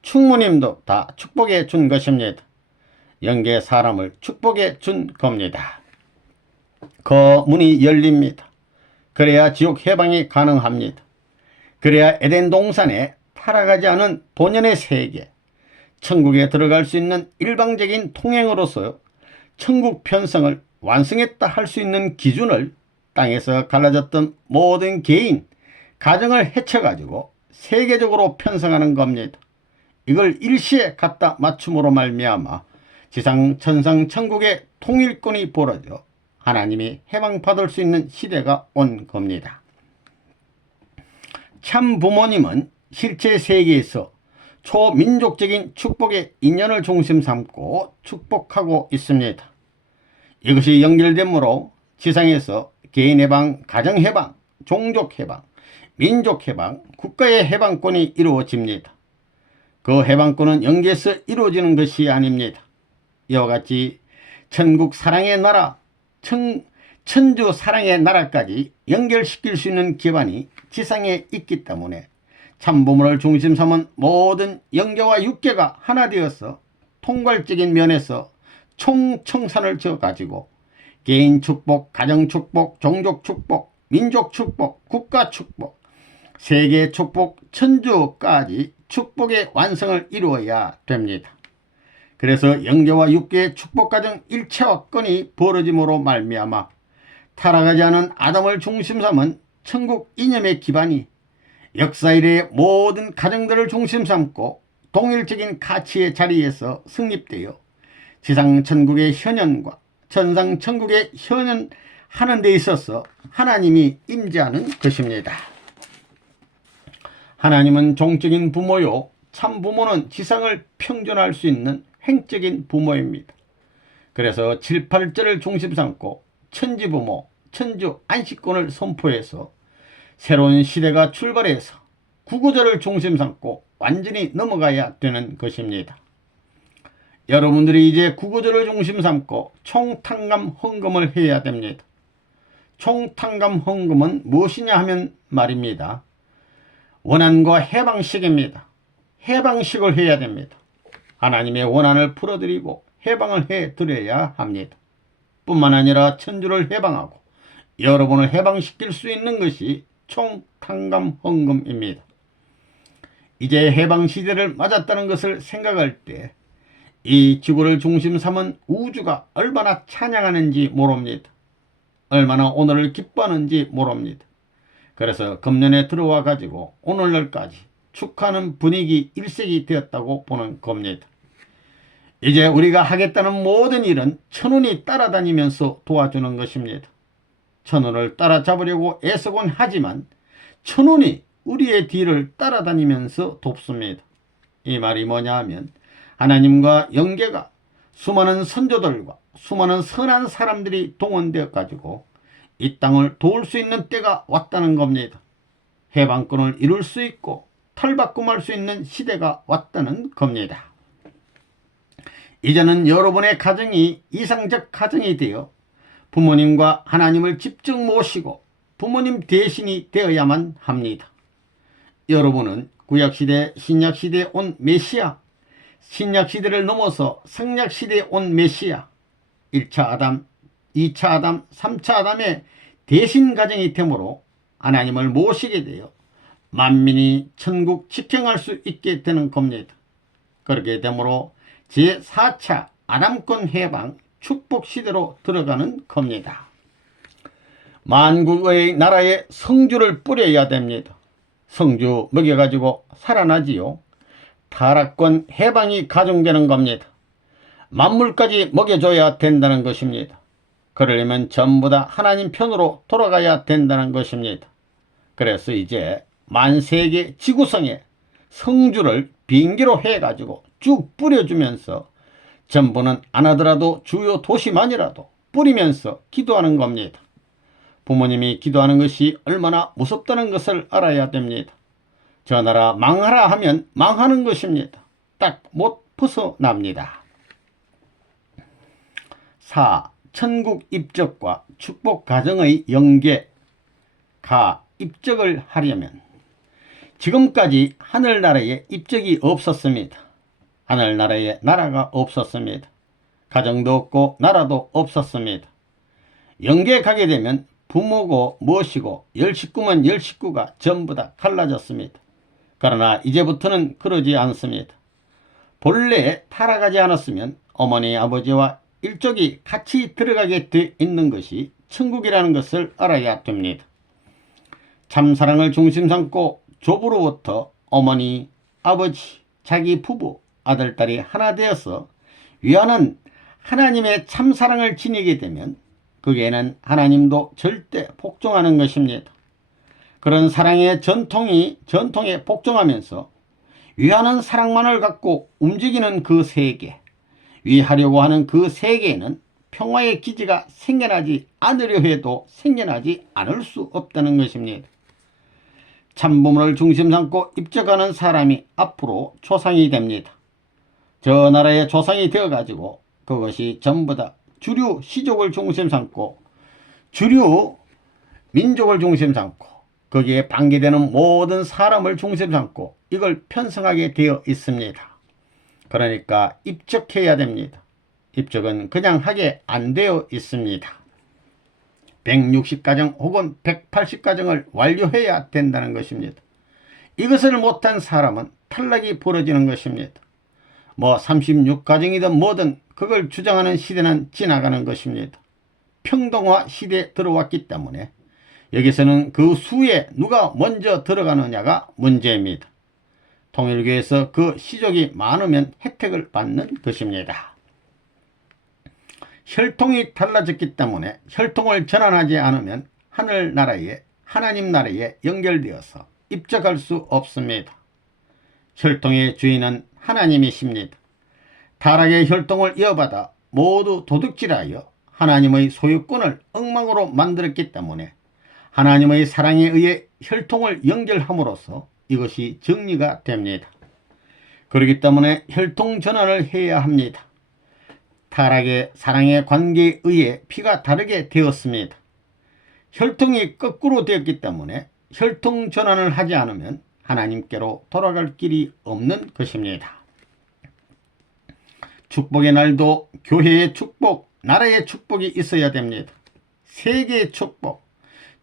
충무님도 다 축복해 준 것입니다. 영계 사람을 축복해 준 겁니다. 그 문이 열립니다. 그래야 지옥 해방이 가능합니다. 그래야 에덴 동산에 타락하지 않은 본연의 세계, 천국에 들어갈 수 있는 일방적인 통행으로서 천국 편성을 완성했다 할 수 있는 기준을 땅에서 갈라졌던 모든 개인, 가정을 헤쳐가지고 세계적으로 편성하는 겁니다. 이걸 일시에 갖다 맞춤으로 말미암아 지상 천상 천국의 통일권이 벌어져 하나님이 해방받을 수 있는 시대가 온 겁니다. 참 부모님은 실제 세계에서 초민족적인 축복의 인연을 중심 삼고 축복하고 있습니다. 이것이 연결되므로 지상에서 개인 해방, 가정 해방, 종족 해방, 민족 해방, 국가의 해방권이 이루어집니다. 그 해방권은 영계에서 이루어지는 것이 아닙니다. 이와 같이 천국 사랑의 나라, 천주 사랑의 나라까지 연결시킬 수 있는 기반이 지상에 있기 때문에 참부모를 중심 삼은 모든 영계와 육계가 하나 되어서 통괄적인 면에서 총청산을 지어가지고 개인 축복, 가정 축복, 종족 축복, 민족 축복, 국가 축복, 세계 축복, 천주까지 축복의 완성을 이루어야 됩니다. 그래서 영계와 육계의 축복과정 일체화권이 벌어짐으로 말미암아 타락하지 않은 아담을 중심 삼은 천국 이념의 기반이 역사 이래의 모든 가정들을 중심 삼고 동일적인 가치의 자리에서 성립되어 지상 천국의 현현과 천상 천국의 현현하는 데 있어서 하나님이 임재하는 것입니다. 하나님은 종적인 부모요, 참 부모는 지상을 평존할 수 있는 횡적인 부모입니다. 그래서 7, 8절을 중심 삼고 천지부모, 천주 안식권을 선포해서 새로운 시대가 출발해서 9, 9절을 중심 삼고 완전히 넘어가야 되는 것입니다. 여러분들이 이제 9, 9절을 중심 삼고 총탕감 헌금을 해야 됩니다. 총탕감 헌금은 무엇이냐 하면 말입니다. 원한과 해방식입니다. 해방식을 해야 됩니다. 하나님의 원한을 풀어드리고 해방을 해드려야 합니다. 뿐만 아니라 천주를 해방하고 여러분을 해방시킬 수 있는 것이 총탕감 헌금입니다. 이제 해방시대를 맞았다는 것을 생각할 때 이 지구를 중심 삼은 우주가 얼마나 찬양하는지 모릅니다. 얼마나 오늘을 기뻐하는지 모릅니다. 그래서 금년에 들어와 가지고 오늘날까지 축하하는 분위기 일색이 되었다고 보는 겁니다. 이제 우리가 하겠다는 모든 일은 천운이 따라다니면서 도와주는 것입니다. 천운을 따라잡으려고 애쓰곤 하지만 천운이 우리의 뒤를 따라다니면서 돕습니다. 이 말이 뭐냐 하면 하나님과 영계가 수많은 선조들과 수많은 선한 사람들이 동원되어 가지고 이 땅을 도울 수 있는 때가 왔다는 겁니다. 해방권을 이룰 수 있고 탈바꿈할 수 있는 시대가 왔다는 겁니다. 이제는 여러분의 가정이 이상적 가정이 되어 부모님과 하나님을 직접 모시고 부모님 대신이 되어야만 합니다. 여러분은 구약시대 신약시대에 온 메시아, 신약시대를 넘어서 성약시대에 온 메시아, 1차 아담, 2차 아담, 3차 아담의 대신 가정이 되므로 하나님을 모시게 되어 만민이 천국 직행할 수 있게 되는 겁니다. 그렇게 되므로 제4차 아담권 해방 축복 시대로 들어가는 겁니다. 만국의 나라에 성주를 뿌려야 됩니다. 성주 먹여가지고 살아나지요. 타락권 해방이 가중되는 겁니다. 만물까지 먹여줘야 된다는 것입니다. 그러려면 전부 다 하나님 편으로 돌아가야 된다는 것입니다. 그래서 이제 만세계 지구성에 성주를 빙기로 해가지고 쭉 뿌려주면서 전부는 안 하더라도 주요 도시만이라도 뿌리면서 기도하는 겁니다. 부모님이 기도하는 것이 얼마나 무섭다는 것을 알아야 됩니다. 저 나라 망하라 하면 망하는 것입니다. 딱 못 벗어납니다. 4. 천국 입적과 축복 가정의 연계. 입적을 하려면 지금까지 하늘나라에 입적이 없었습니다. 하늘나라에 나라가 없었습니다. 가정도 없고 나라도 없었습니다. 영계 가게 되면 부모고 무엇이고 열 식구면 열 식구가 전부 다 갈라졌습니다. 그러나 이제부터는 그러지 않습니다. 본래 타락하지 않았으면 어머니 아버지와 일족이 같이 들어가게 돼 있는 것이 천국이라는 것을 알아야 됩니다. 참사랑을 중심 삼고 조부로부터 어머니, 아버지, 자기 부부, 아들, 딸이 하나 되어서 위하는 하나님의 참사랑을 지니게 되면 거기에는 하나님도 절대 복종하는 것입니다. 그런 사랑의 전통에 복종하면서 위하는 사랑만을 갖고 움직이는 그 세계, 위하려고 하는 그 세계에는 평화의 기지가 생겨나지 않으려 해도 생겨나지 않을 수 없다는 것입니다. 참부모를 중심 삼고 입적하는 사람이 앞으로 조상이 됩니다. 저 나라의 조상이 되어가지고 그것이 전부 다 주류 시족을 중심 삼고 주류 민족을 중심 삼고 거기에 반기되는 모든 사람을 중심 삼고 이걸 편성하게 되어 있습니다. 그러니까 입적해야 됩니다. 입적은 그냥 하게 안 되어 있습니다. 160가정 혹은 180가정을 완료해야 된다는 것입니다. 이것을 못한 사람은 탈락이 벌어지는 것입니다. 뭐 36가정이든 뭐든 그걸 주장하는 시대는 지나가는 것입니다. 평등화 시대에 들어왔기 때문에 여기서는 그 수에 누가 먼저 들어가느냐가 문제입니다. 통일교에서 그 시족이 많으면 혜택을 받는 것입니다. 혈통이 달라졌기 때문에 혈통을 전환하지 않으면 하늘나라에 하나님 나라에 연결되어서 입적할 수 없습니다. 혈통의 주인은 하나님이십니다. 타락의 혈통을 이어받아 모두 도둑질하여 하나님의 소유권을 엉망으로 만들었기 때문에 하나님의 사랑에 의해 혈통을 연결함으로써 이것이 정리가 됩니다. 그렇기 때문에 혈통 전환을 해야 합니다. 타락의 사랑의 관계에 의해 피가 다르게 되었습니다. 혈통이 거꾸로 되었기 때문에 혈통 전환을 하지 않으면 하나님께로 돌아갈 길이 없는 것입니다. 축복의 날도 교회의 축복, 나라의 축복이 있어야 됩니다. 세계의 축복,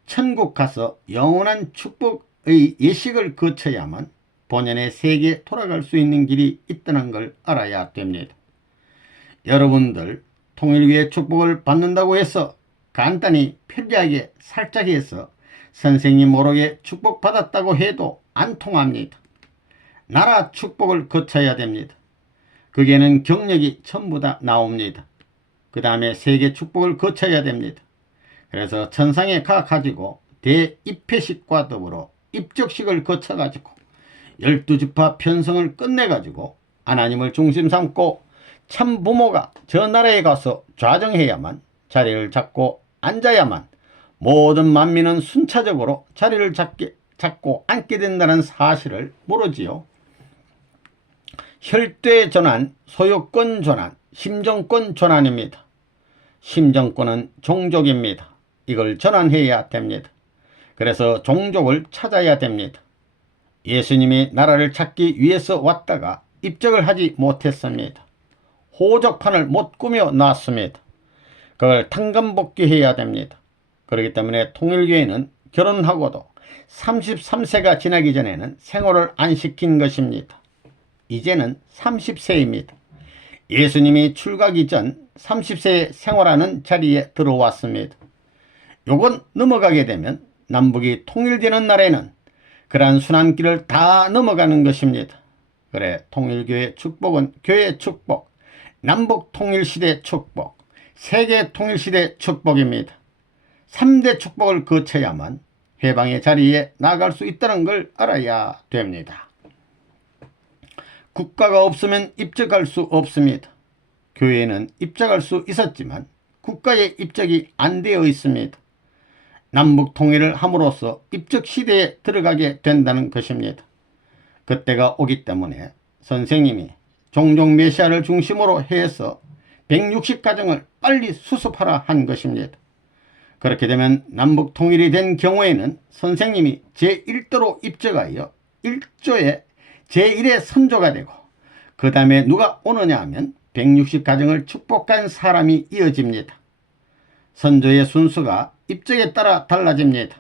천국 가서 영원한 축복의 예식을 거쳐야만 본연의 세계에 돌아갈 수 있는 길이 있다는 걸 알아야 됩니다. 여러분들 통일교의 축복을 받는다고 해서 간단히 편리하게 살짝 해서 선생님 모르게 축복받았다고 해도 안 통합니다. 나라 축복을 거쳐야 됩니다. 거기에는 경력이 전부 다 나옵니다. 그 다음에 세계 축복을 거쳐야 됩니다. 그래서 천상에 가가지고 대입회식과 더불어 입적식을 거쳐가지고 12지파 편성을 끝내가지고 하나님을 중심 삼고 참 부모가 저 나라에 가서 좌정해야만, 자리를 잡고 앉아야만 모든 만민은 순차적으로 자리를 잡고 앉게 된다는 사실을 모르지요. 혈퇴 전환, 소유권 전환, 심정권 전환입니다. 심정권은 종족입니다. 이걸 전환해야 됩니다. 그래서 종족을 찾아야 됩니다. 예수님이 나라를 찾기 위해서 왔다가 입적을 하지 못했습니다. 호적판을 못 꾸며 놨습니다. 그걸 탕감복귀해야 됩니다. 그렇기 때문에 통일교회는 결혼하고도 33세가 지나기 전에는 생활을 안 시킨 것입니다. 이제는 30세입니다. 예수님이 출가기 전 30세에 생활하는 자리에 들어왔습니다. 요건 넘어가게 되면 남북이 통일되는 날에는 그러한 순환길을 다 넘어가는 것입니다. 그래, 통일교회 축복은 교회 축복, 남북 통일시대 축복, 세계 통일시대 축복입니다. 3대 축복을 거쳐야만 해방의 자리에 나갈 수 있다는 걸 알아야 됩니다. 국가가 없으면 입적할 수 없습니다. 교회는 입적할 수 있었지만 국가의 입적이 안 되어 있습니다. 남북 통일을 함으로써 입적 시대에 들어가게 된다는 것입니다. 그때가 오기 때문에 선생님이 종종 메시아를 중심으로 해서 160가정을 빨리 수습하라 한 것입니다. 그렇게 되면 남북 통일이 된 경우에는 선생님이 제1도로 입적하여 1조에 제1의 선조가 되고 그 다음에 누가 오느냐 하면 160가정을 축복한 사람이 이어집니다. 선조의 순수가 입적에 따라 달라집니다.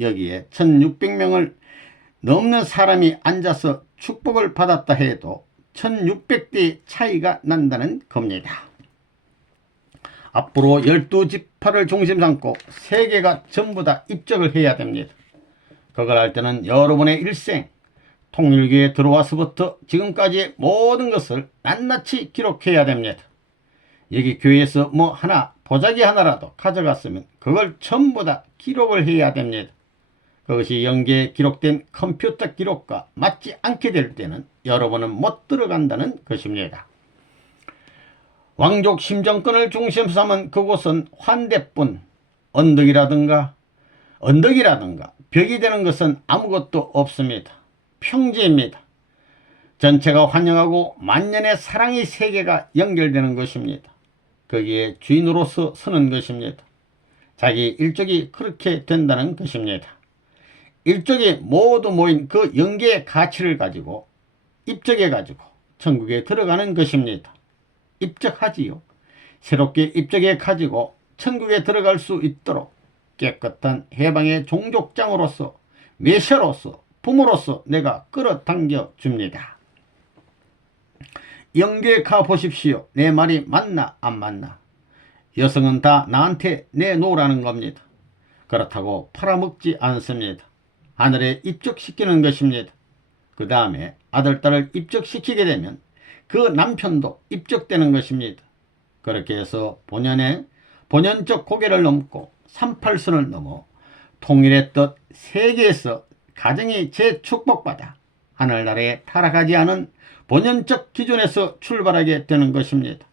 여기에 1600명을 넘는 사람이 앉아서 축복을 받았다 해도 1600대의 차이가 난다는 겁니다. 앞으로 12지파를 중심 삼고 세계가 전부 다 입적을 해야 됩니다. 그걸 할 때는 여러분의 일생, 통일교에 들어와서부터 지금까지의 모든 것을 낱낱이 기록해야 됩니다. 여기 교회에서 뭐 하나, 보자기 하나라도 가져갔으면 그걸 전부 다 기록을 해야 됩니다. 그것이 연계에 기록된 컴퓨터 기록과 맞지 않게 될 때는 여러분은 못 들어간다는 것입니다. 왕족 심정권을 중심 삼은 그곳은 환대뿐 언덕이라든가 벽이 되는 것은 아무것도 없습니다. 평지입니다. 전체가 환영하고 만년의 사랑의 세계가 연결되는 것입니다. 거기에 주인으로서 서는 것입니다. 자기 일족이 그렇게 된다는 것입니다. 일족이 모두 모인 그 영계의 가치를 가지고 입적해 가지고 천국에 들어가는 것입니다. 입적하지요. 새롭게 입적해 가지고 천국에 들어갈 수 있도록 깨끗한 해방의 종족장으로서 메시아로서 부모로서 내가 끌어당겨 줍니다. 영계에 가보십시오. 내 말이 맞나 안 맞나. 여성은 다 나한테 내놓으라는 겁니다. 그렇다고 팔아먹지 않습니다. 하늘에 입적시키는 것입니다. 그 다음에 아들, 딸을 입적시키게 되면 그 남편도 입적되는 것입니다. 그렇게 해서 본연적 고개를 넘고 38선을 넘어 통일의 뜻 세계에서 가정이 재축복받아 하늘나라에 타락하지 않은 본연적 기준에서 출발하게 되는 것입니다.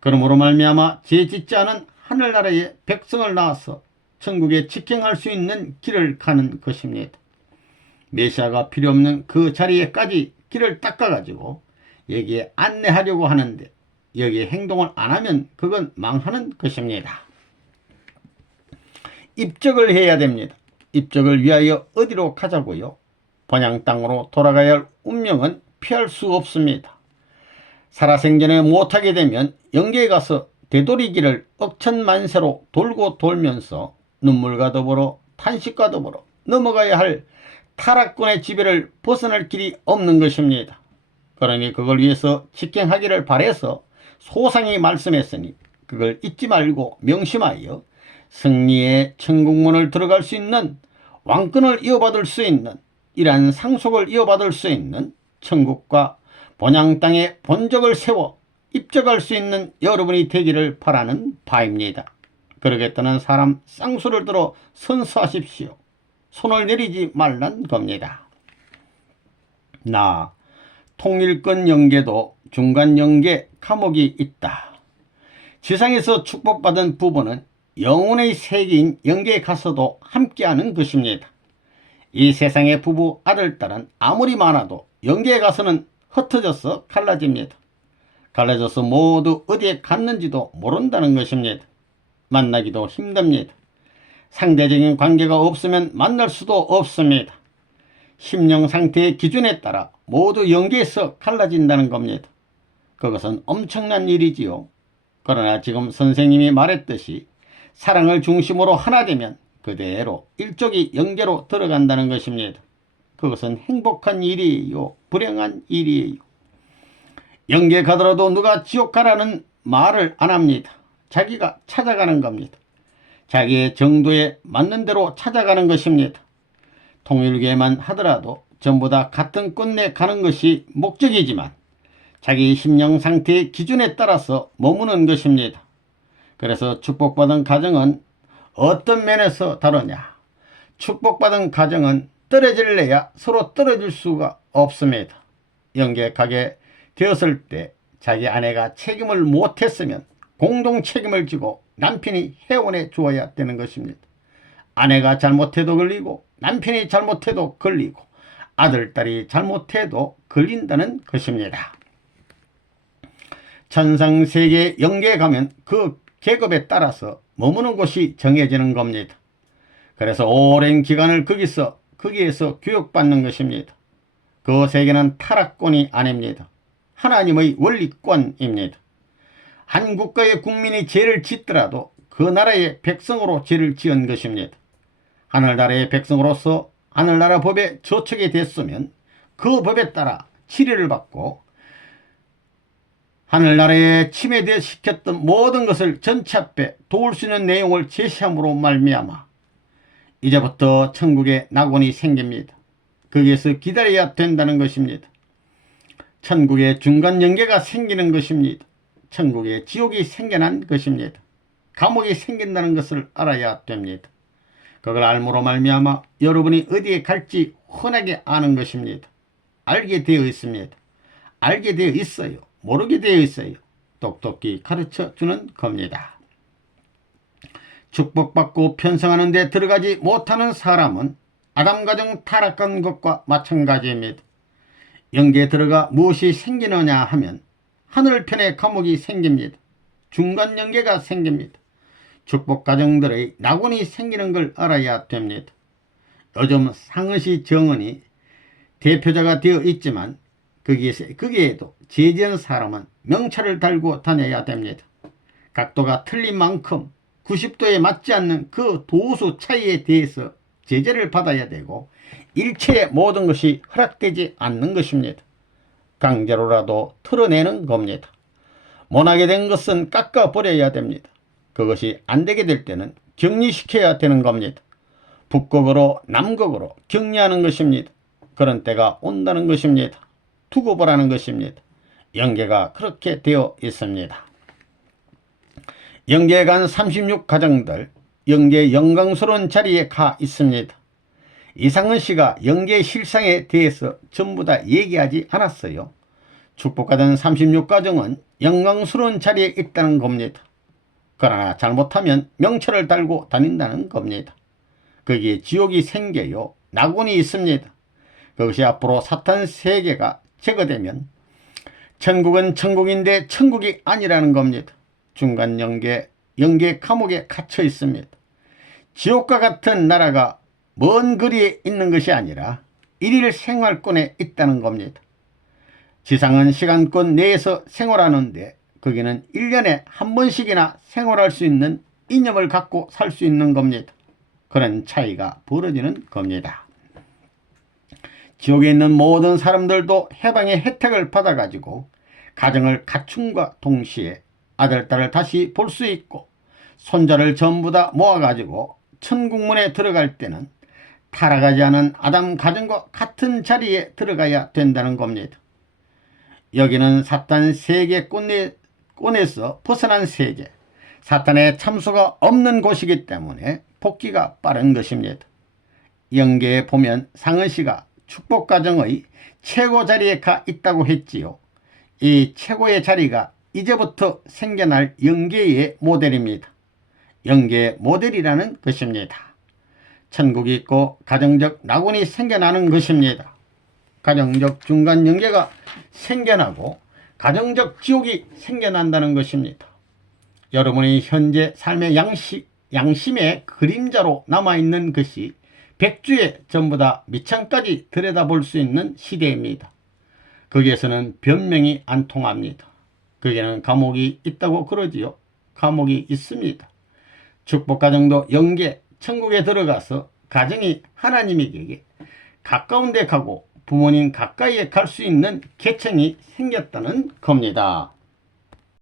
그러므로 말미암아 죄짓지 않은 하늘나라의 백성을 낳아서 천국에 직행할 수 있는 길을 가는 것입니다. 메시아가 필요 없는 그 자리에까지 길을 닦아가지고 여기에 안내하려고 하는데 여기에 행동을 안 하면 그건 망하는 것입니다. 입적을 해야 됩니다. 입적을 위하여 어디로 가자고요? 번양 땅으로 돌아가야 할 운명은 피할 수 없습니다. 살아생전에 못하게 되면 영계에 가서 되돌이기를 억천만세로 돌고 돌면서 눈물과 더불어 탄식과 더불어 넘어가야 할 타락군의 지배를 벗어날 길이 없는 것입니다. 그러니 그걸 위해서 직행하기를 바라서 소상히 말씀했으니 그걸 잊지 말고 명심하여 승리의 천국문을 들어갈 수 있는 왕권을 이어받을 수 있는 이러한 상속을 이어받을 수 있는 천국과 본향 땅에 본적을 세워 입적할 수 있는 여러분이 되기를 바라는 바입니다. 그러겠다는 사람 쌍수를 들어 선서하십시오. 손을 내리지 말란 겁니다. 나 통일권 영계도 중간 영계 감옥이 있다. 지상에서 축복받은 부부는 영혼의 세계인 영계에 가서도 함께하는 것입니다. 이 세상의 부부 아들, 딸은 아무리 많아도 영계에 가서는 흩어져서 갈라집니다. 갈라져서 모두 어디에 갔는지도 모른다는 것입니다. 만나기도 힘듭니다. 상대적인 관계가 없으면 만날 수도 없습니다. 심령 상태의 기준에 따라 모두 영계에서 갈라진다는 겁니다. 그것은 엄청난 일이지요. 그러나 지금 선생님이 말했듯이 사랑을 중심으로 하나 되면 그대로 일족이 영계로 들어간다는 것입니다. 그것은 행복한 일이에요, 불행한 일이에요. 영계 가더라도 누가 지옥 가라는 말을 안 합니다. 자기가 찾아가는 겁니다. 자기의 정도에 맞는 대로 찾아가는 것입니다. 통일계만 하더라도 전부 다 같은 끝내 가는 것이 목적이지만 자기 심령 상태의 기준에 따라서 머무는 것입니다. 그래서 축복받은 가정은 어떤 면에서 다르냐? 축복받은 가정은 떨어질래야 서로 떨어질 수가 없습니다. 영계 가게 되었을 때 자기 아내가 책임을 못했으면 공동 책임을 지고 남편이 해원해 주어야 되는 것입니다. 아내가 잘못해도 걸리고 남편이 잘못해도 걸리고 아들, 딸이 잘못해도 걸린다는 것입니다. 천상세계 영계에 가면 그 계급에 따라서 머무는 곳이 정해지는 겁니다. 그래서 오랜 기간을 거기에서 교육받는 것입니다. 그 세계는 타락권이 아닙니다. 하나님의 원리권입니다. 한 국가의 국민이 죄를 짓더라도 그 나라의 백성으로 죄를 지은 것입니다. 하늘나라의 백성으로서 하늘나라 법에 저촉이 됐으면 그 법에 따라 치료를 받고 하늘나라에 침해시켰던 모든 것을 전체 앞에 도울 수 있는 내용을 제시함으로 말미암아 이제부터 천국에 낙원이 생깁니다. 거기에서 기다려야 된다는 것입니다. 천국에 중간 영계가 생기는 것입니다. 천국에 지옥이 생겨난 것입니다. 감옥이 생긴다는 것을 알아야 됩니다. 그걸 알므로 말미암아 여러분이 어디에 갈지 훤하게 아는 것입니다. 알게 되어 있습니다. 알게 되어 있어요. 모르게 되어 있어요. 똑똑히 가르쳐 주는 겁니다. 축복받고 편성하는 데 들어가지 못하는 사람은 아담 가정 타락한 것과 마찬가지입니다. 영계에 들어가 무엇이 생기느냐 하면 하늘편의 감옥이 생깁니다. 중간 영계가 생깁니다. 축복 가정들의 낙원이 생기는 걸 알아야 됩니다. 요즘 상은시 정은이 대표자가 되어 있지만 거기에도 죄지은 사람은 명찰을 달고 다녀야 됩니다. 각도가 틀린 만큼 90도에 맞지 않는 그 도수 차이에 대해서 제재를 받아야 되고 일체의 모든 것이 허락되지 않는 것입니다. 강제로라도 털어내는 겁니다. 못하게 된 것은 깎아버려야 됩니다. 그것이 안 되게 될 때는 격리시켜야 되는 겁니다. 북극으로 남극으로 격리하는 것입니다. 그런 때가 온다는 것입니다. 두고 보라는 것입니다. 영계가 그렇게 되어 있습니다. 영계에 간 36가정들 영계 영광스러운 자리에 가 있습니다. 이상은 씨가 영계 실상에 대해서 전부 다 얘기하지 않았어요. 축복받은 36가정은 영광스러운 자리에 있다는 겁니다. 그러나 잘못하면 명찰을 달고 다닌다는 겁니다. 거기에 지옥이 생겨요. 낙원이 있습니다. 그것이 앞으로 사탄 세계가 제거되면 천국은 천국인데 천국이 아니라는 겁니다. 중간 영계 감옥에 갇혀 있습니다. 지옥과 같은 나라가 먼 거리에 있는 것이 아니라 일일 생활권에 있다는 겁니다. 지상은 시간권 내에서 생활하는데 거기는 1년에 한 번씩이나 생활할 수 있는 이념을 갖고 살 수 있는 겁니다. 그런 차이가 벌어지는 겁니다. 지옥에 있는 모든 사람들도 해방의 혜택을 받아가지고 가정을 갖춤과 동시에 아들, 딸을 다시 볼 수 있고 손자를 전부 다 모아가지고 천국문에 들어갈 때는 타락하지 않은 아담 가정과 같은 자리에 들어가야 된다는 겁니다. 여기는 사탄 세계권에서 벗어난 세계, 사탄의 참수가 없는 곳이기 때문에 복귀가 빠른 것입니다. 영계에 보면 상은씨가 축복가정의 최고 자리에 가 있다고 했지요. 이 최고의 자리가 이제부터 생겨날 영계의 모델입니다. 영계의 모델이라는 것입니다. 천국이 있고 가정적 낙원이 생겨나는 것입니다. 가정적 중간 영계가 생겨나고 가정적 지옥이 생겨난다는 것입니다. 여러분이 현재 삶의 양심의 그림자로 남아있는 것이 백주에 전부 다 밑창까지 들여다볼 수 있는 시대입니다. 거기에서는 변명이 안 통합니다. 거기에는 감옥이 있다고 그러지요. 감옥이 있습니다. 축복가정도 영계, 천국에 들어가서 가정이 하나님에게 가까운 데 가고 부모님 가까이에 갈 수 있는 계층이 생겼다는 겁니다.